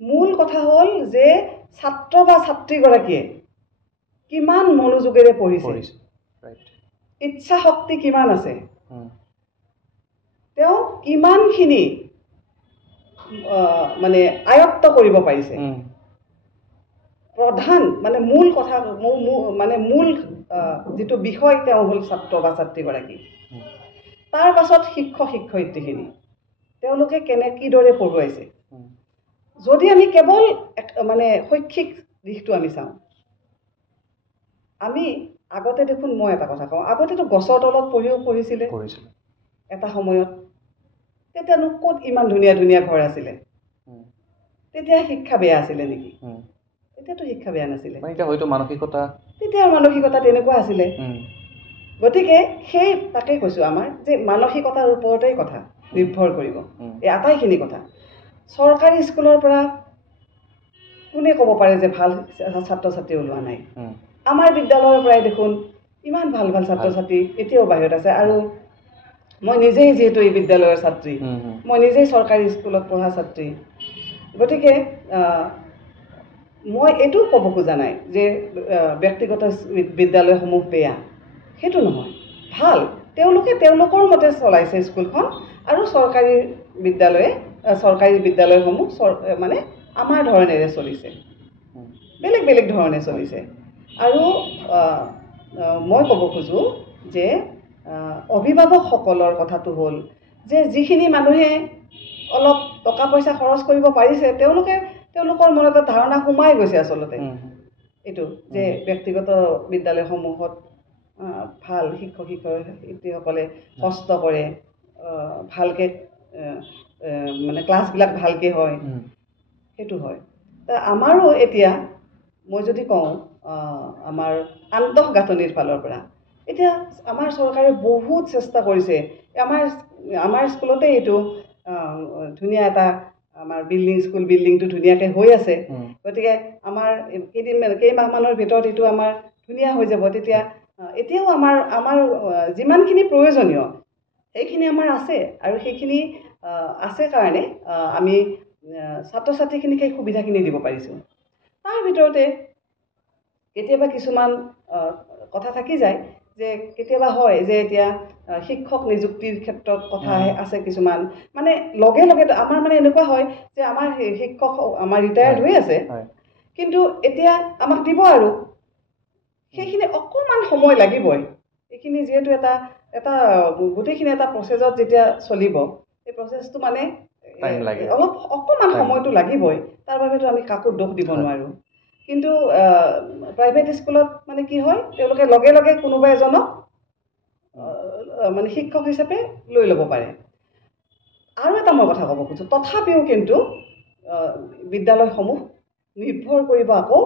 মূল কথা হ'ল যে ছাত্ৰ বা ছাত্ৰীগৰাকীয়ে কিমান মনোযোগেৰে পঢ়িছে ইচ্ছা শক্তি কিমান আছে তেওঁ কিমানখিনি মানে আয়ত্ত কৰিব পাৰিছে প্ৰধান মানে মূল কথা মানে মূল যিটো বিষয় তেওঁ হ'ল ছাত্ৰ বা ছাত্ৰীগৰাকী তাৰ পাছত শিক্ষক শিক্ষয়িত্ৰীখিনি তেওঁলোকে কিদৰে পঢ়ুৱাইছে যদি আমি কেৱল মানে শৈক্ষিক দিশটো আমি চাওঁ আমি আগতে দেখোন মই এটা কথা কওঁ আগতেতো গছৰ তলত পঢ়িছিলে এটা সময়ত তেতিয়ানো ক'ত ইমান ধুনীয়া ধুনীয়া ঘৰ আছিলে তেতিয়া শিক্ষা বেয়া আছিলে নেকি তেতিয়াতো শিক্ষা বেয়া নাছিলে তেতিয়া মানসিকতা তেনেকুৱা আছিলে গতিকে তাকেই কৈছোঁ আমাৰ যে মানসিকতাৰ ওপৰতেই কথা নিৰ্ভৰ কৰিব এই আটাইখিনি কথা চৰকাৰী স্কুলৰ পৰা কোনে ক'ব পাৰে যে ভাল ছাত্ৰ ছাত্ৰী ওলোৱা নাই আমাৰ বিদ্যালয়ৰ পৰাই দেখোন ইমান ভাল ভাল ছাত্ৰ ছাত্ৰী এতিয়াও বাহিৰত আছে আৰু মই নিজেই যিহেতু এই বিদ্যালয়ৰ ছাত্ৰী মই নিজেই চৰকাৰী স্কুলত পঢ়া ছাত্ৰী গতিকে মই এইটো ক'ব খোজা নাই যে ব্যক্তিগত বিদ্যালয়সমূহ বেয়া সেইটো নহয় ভাল তেওঁলোকে তেওঁলোকৰ মতে চলাইছে স্কুলখন আৰু চৰকাৰী বিদ্যালয়সমূহ মানে আমাৰ ধৰণেৰে চলিছে বেলেগ বেলেগ ধৰণে চলিছে আৰু মই ক'ব খোজোঁ যে অভিভাৱকসকলৰ কথাটো হ'ল যে যিখিনি মানুহে অলপ টকা পইচা খৰচ কৰিব পাৰিছে তেওঁলোকৰ মনত এটা ধাৰণা সোমাই গৈছে আচলতে এইটো যে ব্যক্তিগত বিদ্যালয়সমূহত ভাল শিক্ষক শিক্ষয়িত্ৰীসকলে কষ্ট কৰে ভালকৈ মানে ক্লাছবিলাক ভালকৈ হয় সেইটো হয় আমাৰো এতিয়া মই যদি কওঁ আমাৰ আন্তঃগাঁথনিৰ ফালৰ পৰা এতিয়া আমাৰ চৰকাৰে বহুত চেষ্টা কৰিছে আমাৰ স্কুলতে এইটো ধুনীয়া এটা আমাৰ স্কুল বিল্ডিংটো ধুনীয়াকৈ হৈ আছে গতিকে আমাৰ কেইমাহমানৰ ভিতৰত এইটো আমাৰ ধুনীয়া হৈ যাব তেতিয়া এতিয়াও আমাৰ যিমানখিনি প্ৰয়োজনীয় সেইখিনি আমাৰ আছে আৰু সেইখিনি আছে কাৰণে আমি ছাত্ৰ ছাত্ৰীখিনিক সেই সুবিধাখিনি দিব পাৰিছোঁ তাৰ ভিতৰতে কেতিয়াবা কিছুমান কথা থাকি যায় যে কেতিয়াবা হয় যে এতিয়া শিক্ষক নিযুক্তিৰ ক্ষেত্ৰত কথা আছে কিছুমান মানে লগে লগে আমাৰ মানে এনেকুৱা হয় যে আমাৰ শিক্ষক আমাৰ ৰিটায়াৰ্ড হৈ আছে কিন্তু এতিয়া আমাক দিব আৰু সেইখিনি অকণমান সময় লাগিবই এইখিনি যিহেতু এটা গোটেইখিনি এটা প্ৰচেছত যেতিয়া চলিব সেই প্ৰচেছটো মানে অলপ অকণমান সময়টো লাগিবই তাৰ বাবেতো আমি কাকো দোষ দিব নোৱাৰোঁ কিন্তু প্ৰাইভেট স্কুলত মানে কি হয় তেওঁলোকে লগে লগে কোনোবা এজনক মানে শিক্ষক হিচাপে লৈ ল'ব পাৰে আৰু এটা মই কথা ক'ব খোজোঁ তথাপিও কিন্তু বিদ্যালয়সমূহ নিৰ্ভৰ কৰিব আকৌ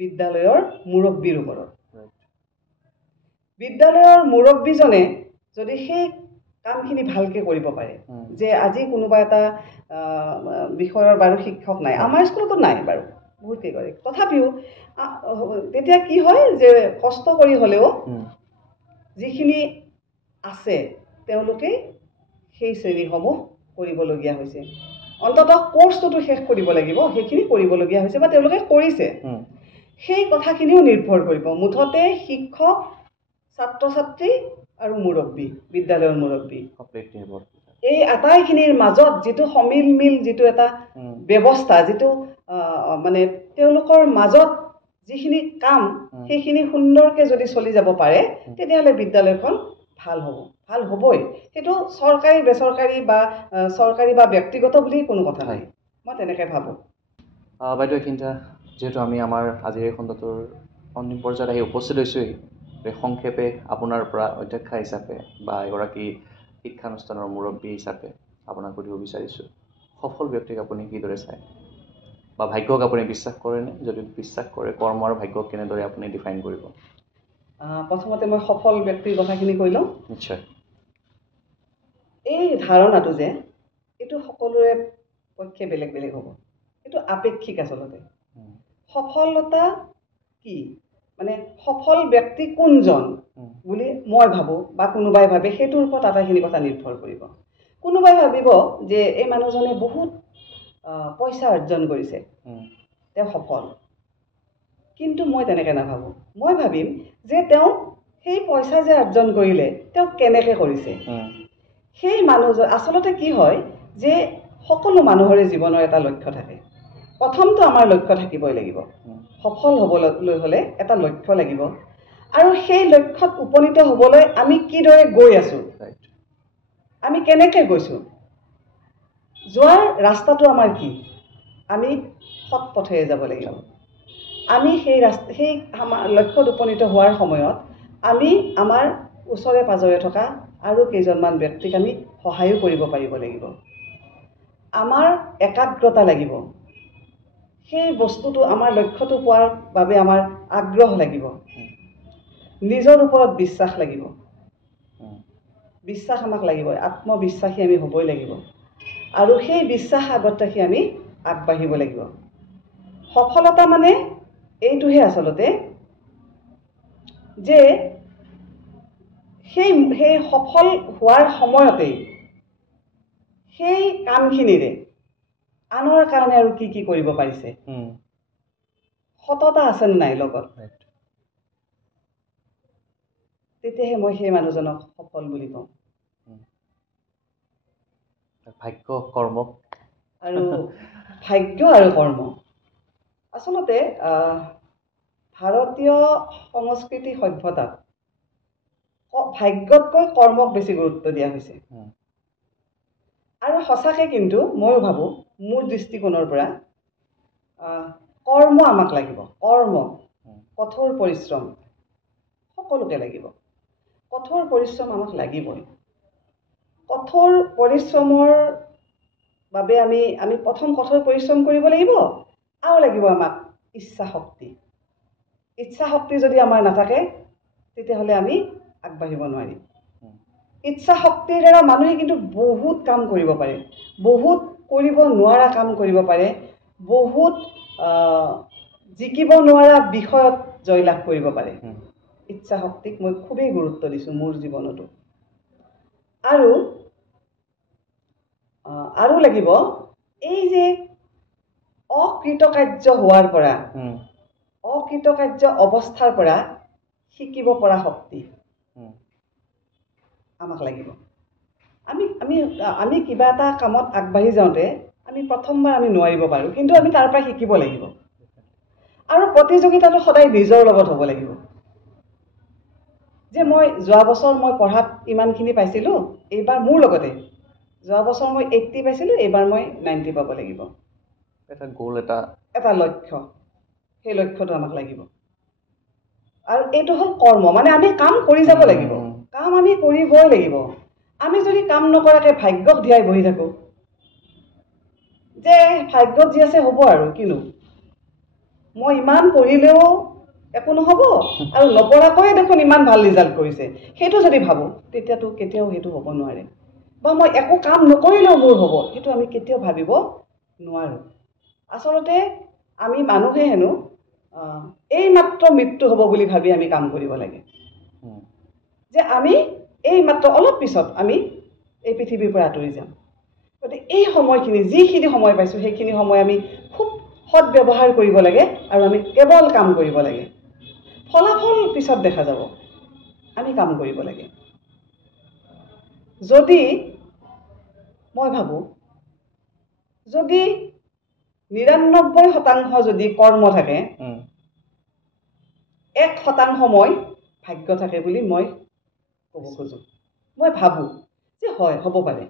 বিদ্যালয়ৰ মুৰব্বীৰ ওপৰত বিদ্যালয়ৰ মুৰব্বীজনে যদি সেই কামখিনি ভালকৈ কৰিব পাৰে যে আজি কোনোবা এটা বিষয়ৰ বাৰু শিক্ষক নাই আমাৰ স্কুলতো নাই বাৰু বহুতেই কৰে তথাপিও তেতিয়া কি হয় যে কষ্ট কৰি হ'লেও যিখিনি আছে তেওঁলোকে সেই শ্ৰেণীসমূহ কৰিবলগীয়া হৈছে অন্ততঃ কোৰ্চটোতো শেষ কৰিব লাগিব সেইখিনি কৰিবলগীয়া হৈছে বা তেওঁলোকে কৰিছে সেই কথাখিনিও নিৰ্ভৰ কৰিব মুঠতে শিক্ষক ছাত্ৰ ছাত্ৰী আৰু মুৰব্বী বিদ্যালয়ৰ মুৰব্বী এই আটাইখিনিৰ মাজত যিটো সমিল যিটো এটা ব্যৱস্থা যিটো মানে তেওঁলোকৰ মাজত যিখিনি কাম সেইখিনি সুন্দৰকৈ যদি চলি যাব পাৰে তেতিয়াহ'লে বিদ্যালয়খন ভাল হ'বই সেইটো চৰকাৰী বেচৰকাৰী বা চৰকাৰী বা ব্যক্তিগত বুলি কোনো কথা নাই মই তেনেকৈ ভাবোঁ বাইদেউ এইখিনিতে যিহেতু আমি আমাৰ আজিৰ এই খণ্ডটোৰ অন্তিম পৰ্যায়ত আহি উপস্থিত হৈছোঁহি সংক্ষেপে আপোনাৰ পৰা অধ্যক্ষা হিচাপে বা এগৰাকী শিক্ষানুষ্ঠানৰ মুৰব্বী হিচাপে আপোনাক সুধিব বিচাৰিছোঁ সফল ব্যক্তিক আপুনি কিদৰে চায় বা ভাগ্যক আপুনি বিশ্বাস কৰেনে যদি বিশ্বাস কৰে কৰ্ম আৰু ভাগ্যক কেনেদৰে আপুনি ডিফাইন কৰিব প্ৰথমতে মই সফল ব্যক্তিৰ কথাখিনি কৈ লওঁ নিশ্চয় এই ধাৰণাটো যে এইটো সকলোৰে পক্ষে বেলেগ বেলেগ হ'ব এইটো আপেক্ষিক আচলতে সফলতা কি মানে সফল ব্যক্তি কোনজন বুলি মই ভাবোঁ বা কোনোবাই ভাবে সেইটোৰ ওপৰত আটাইখিনি কথা নিৰ্ভৰ কৰিব কোনোবাই ভাবিব যে এই মানুহজনে বহুত পইচা অৰ্জন কৰিছে তেওঁ সফল কিন্তু মই তেনেকৈ নাভাবোঁ মই ভাবিম যে তেওঁ সেই পইচা যে অৰ্জন কৰিলে তেওঁ কেনেকৈ কৰিছে সেই মানুহজন আচলতে কি হয় যে সকলো মানুহৰে জীৱনৰ এটা লক্ষ্য থাকে প্ৰথমটো আমাৰ লক্ষ্য থাকিবই লাগিব সফল হ'বলৈ হ'লে এটা লক্ষ্য লাগিব আৰু সেই লক্ষ্যত উপনীত হ'বলৈ আমি কিদৰে গৈ আছোঁ আমি কেনেকৈ গৈছোঁ যোৱাৰ ৰাস্তাটো আমাৰ কি আমি সৎ পথেৰে যাব লাগিব আমি সেই আমাৰ লক্ষ্যত উপনীত হোৱাৰ সময়ত আমি আমাৰ ওচৰে পাজৰে থকা আৰু কেইজনমান ব্যক্তিক আমি সহায়ো কৰিব পাৰিব লাগিব আমাৰ একাগ্ৰতা লাগিব সেই বস্তুটো আমাৰ লক্ষ্যটো পোৱাৰ বাবে আমাৰ আগ্ৰহ লাগিব নিজৰ ওপৰত বিশ্বাস লাগিব বিশ্বাস আমাক লাগিবই আত্মবিশ্বাসী আমি হ'বই লাগিব আৰু সেই বিশ্বাস আগত ৰাখি আমি আগবাঢ়িব লাগিব সফলতা মানে এইটোহে আচলতে যে সেই সেই সফল হোৱাৰ সময়তেই সেই কামখিনিৰে আনৰ কাৰণে আৰু কি কি কৰিব পাৰিছে, সততা আছে নে নাই লগত, তেতিয়াহে মই সেই মানুহজনক সফল বুলি কওঁ। ভাগ্য কৰ্ম আৰু ভাগ্য আৰু কৰ্ম আচলতে ভাৰতীয় সংস্কৃতি সভ্যতাত ভাগ্যতকৈ কৰ্মক বেছি গুৰুত্ব দিয়া হৈছে। আৰু সঁচাকৈ কিন্তু ময়ো ভাবোঁ মোৰ দৃষ্টিকোণৰ পৰা কৰ্ম আমাক লাগিব। কৰ্ম, কঠোৰ পৰিশ্ৰম সকলোকে লাগিব। কঠোৰ পৰিশ্ৰম আমাক লাগিবই। কঠোৰ পৰিশ্ৰমৰ বাবে আমি প্ৰথম কঠোৰ পৰিশ্ৰম কৰিব লাগিব, আৰু লাগিব আমাক ইচ্ছা শক্তি। ইচ্ছা শক্তি যদি আমাৰ নাথাকে তেতিয়াহ'লে আমি আগবাঢ়িব নোৱাৰিম। ইচ্ছা শক্তিৰ দ্বাৰা মানুহে কিন্তু বহুত কাম কৰিব পাৰে, বহুত কৰিব নোৱাৰা কাম কৰিব পাৰে, বহুত জিকিব নোৱাৰা বিষয়ত জয়লাভ কৰিব পাৰে। ইচ্ছা শক্তিক মই খুবেই গুৰুত্ব দিছোঁ মোৰ জীৱনতো। আৰু লাগিব এই যে অকৃতকাৰ্য হোৱাৰ পৰা, অকৃতকাৰ্য অৱস্থাৰ পৰা শিকিব পৰা শক্তি আমাক লাগিব। আমি কিবা এটা কামত আগবাঢ়ি যাওঁতে আমি প্ৰথমবাৰ আমি নোৱাৰিব পাৰোঁ, কিন্তু আমি তাৰ পৰা শিকিব লাগিব। আৰু প্ৰতিযোগিতাটো সদায় নিজৰ লগত হ'ব লাগিব। যে মই যোৱা বছৰ মই পঢ়াত ইমানখিনি পাইছিলোঁ, এইবাৰ মোৰ লগতে যোৱা বছৰ মই 80 পাইছিলোঁ, এইবাৰ মই 90 পাব লাগিব। এটা গ'ল, এটা লক্ষ্য, সেই লক্ষ্যটো আমাক লাগিব। আৰু এইটো হ'ল কৰ্ম, মানে আমি কাম কৰি যাব লাগিব। কাম আমি কৰিবই লাগিব। আমি যদি কাম নকৰাকৈ ভাগ্যক ধিয়াই বহি থাকোঁ যে ভাগ্যত যি আছে হ'ব আৰু কিনো, মই ইমান পঢ়িলেও একো নহ'ব, আৰু নপঢ়াকৈয়ে দেখোন ইমান ভাল ৰিজাল্ট কৰিছে, সেইটো যদি ভাবোঁ তেতিয়াতো কেতিয়াও সেইটো হ'ব নোৱাৰে। বা মই একো কাম নকৰিলেও মোৰ হ'ব, সেইটো আমি কেতিয়াও ভাবিব নোৱাৰোঁ। আচলতে আমি মানুহে হেনো এই মাত্ৰ মৃত্যু হ'ব বুলি ভাবি আমি কাম কৰিব লাগে। যে আমি এই মাত্ৰ অলপ পিছত আমি এই পৃথিৱীৰ পৰা আঁতৰি যাম। গতিকে এই সময়খিনি, যিখিনি সময় পাইছোঁ সেইখিনি সময় আমি খুব সৎ ব্যৱহাৰ কৰিব লাগে, আৰু আমি কেৱল কাম কৰিব লাগে। ফলাফল পিছত দেখা যাব, আমি কাম কৰিব লাগে। যদি মই ভাবোঁ যদি 99% যদি কৰ্ম থাকে, 1% মই ভাগ্য থাকে বুলি মই ক'ব খোজোঁ। মই ভাবোঁ যে হয়, হ'ব পাৰে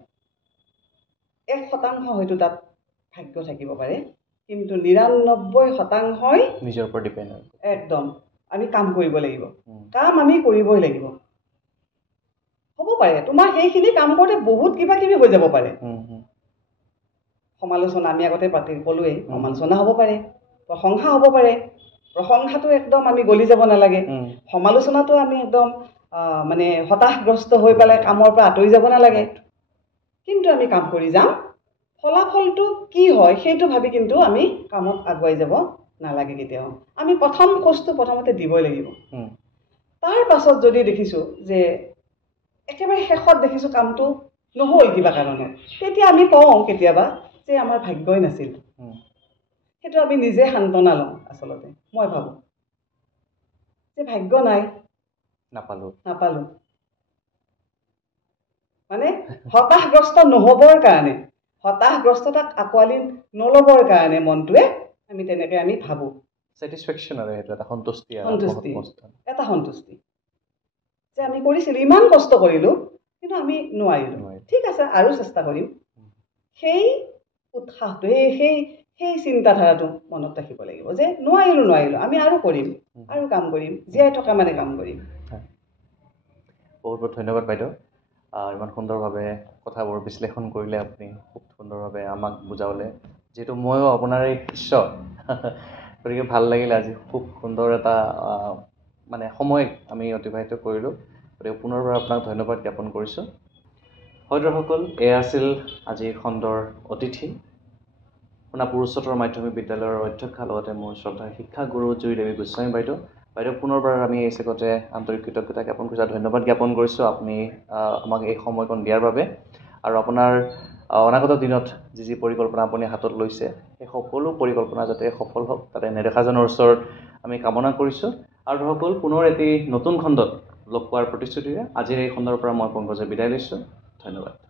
1% হয়তো তাত ভাগ্য থাকিব পাৰে, কিন্তু 99% নিজৰ ওপৰত ডিপেণ্ড। একদম আমি কাম কৰিব লাগিব। কাম আমি কৰিবই লাগিব। হ'ব পাৰে তোমাৰ সেইখিনি কাম কৰোঁতে বহুত কিবা কিবি হৈ যাব পাৰে। সমালোচনা আমি আগতে ক'লোৱেই, সমালোচনা হ'ব পাৰে, প্ৰশংসা হ'ব পাৰে। প্ৰশংসাটো একদম আমি গলি যাব নালাগে। সমালোচনাটো আমি একদম মানে হতাশগ্ৰস্ত হৈ পেলাই কামৰ পৰা আঁতৰি যাব নালাগে। কিন্তু আমি কাম কৰি যাম। ফলাফলটো কি হয় সেইটো ভাবি কিন্তু আমি কামত আগুৱাই যাব নালাগে কেতিয়াও। আমি প্ৰথম খোজটো প্ৰথমতে দিবই লাগিব। তাৰ পাছত যদি দেখিছোঁ যে একেবাৰে শেষত দেখিছোঁ কামটো নহ'ল কিবা কাৰণত, তেতিয়া আমি কওঁ কেতিয়াবা যে আমাৰ ভাগ্যই নাছিল। সেইটো আমি নিজে সান্তনা লওঁ। আচলতে মই ভাবোঁ যে ভাগ্য নাই, নাপালোঁ, মানে হতাশগ্ৰস্ত নহ'বৰ কাৰণে, হতাশগ্ৰস্ততাক আঁকোৱালি নল'বৰ কাৰণে মনটোৱে আমি তেনেকৈ আমি ভাবোঁ। ছেটিছফেকশ্যন, আৰু সেইটো এটা সন্তুষ্টি, এটা সন্তুষ্টি যে আমি কৰিছিলোঁ, ইমান কষ্ট কৰিলোঁ, কিন্তু আমি নোৱাৰিলোঁ। ঠিক আছে, আৰু চেষ্টা কৰিম। সেই উৎসাহটো, সেই চিন্তাধাৰাটো মনত ৰাখিব লাগিব যে নোৱাৰিলোঁ, আমি আৰু কৰিম, আৰু কাম কৰিম, জীয়াই থকা মানে কাম কৰিম। বহুত বহুত ধন্যবাদ বাইদেউ। ইমান সুন্দৰভাৱে কথাবোৰ বিশ্লেষণ কৰিলে আপুনি, খুব সুন্দৰভাৱে আমাক বুজালে। যিহেতু ময়ো আপোনাৰ এই শিষ্য, গতিকে ভাল লাগিলে আজি। খুব সুন্দৰ এটা মানে সময় আমি অতিবাহিত কৰিলোঁ। গতিকে পুনৰবাৰ আপোনাক ধন্যবাদ জ্ঞাপন কৰিছোঁ। হয় দৰ্শকসকল, এয়া আছিল আজিৰ খণ্ডৰ অতিথি সোণাপুৰ উচ্চতৰ মাধ্যমিক বিদ্যালয়ৰ অধ্যক্ষা লগতে মোৰ শ্ৰদ্ধাৰ শিক্ষাগুৰু জুই দেৱী গোস্বামী বাইদেউ পুনৰবাৰ আমি এই চেগতে আন্তৰিক কৃতজ্ঞতা জ্ঞাপন কৰিছোঁ, ধন্যবাদ জ্ঞাপন কৰিছোঁ আপুনি আমাক এই সময়কণ দিয়াৰ বাবে। আৰু আপোনাৰ অনাগত দিনত যি পৰিকল্পনা আপুনি হাতত লৈছে সেই সকলো পৰিকল্পনা যাতে সফল হওক তাতে নেদেখাজনৰ ওচৰত আমি কামনা কৰিছোঁ। আৰু দৰ্শকসকল, পুনৰ এটি নতুন খণ্ডত লগ পোৱাৰ প্ৰতিশ্ৰুতিৰে আজিৰ এই খণ্ডৰ পৰা মই পংকজে বিদায় লৈছোঁ। ধন্যবাদ।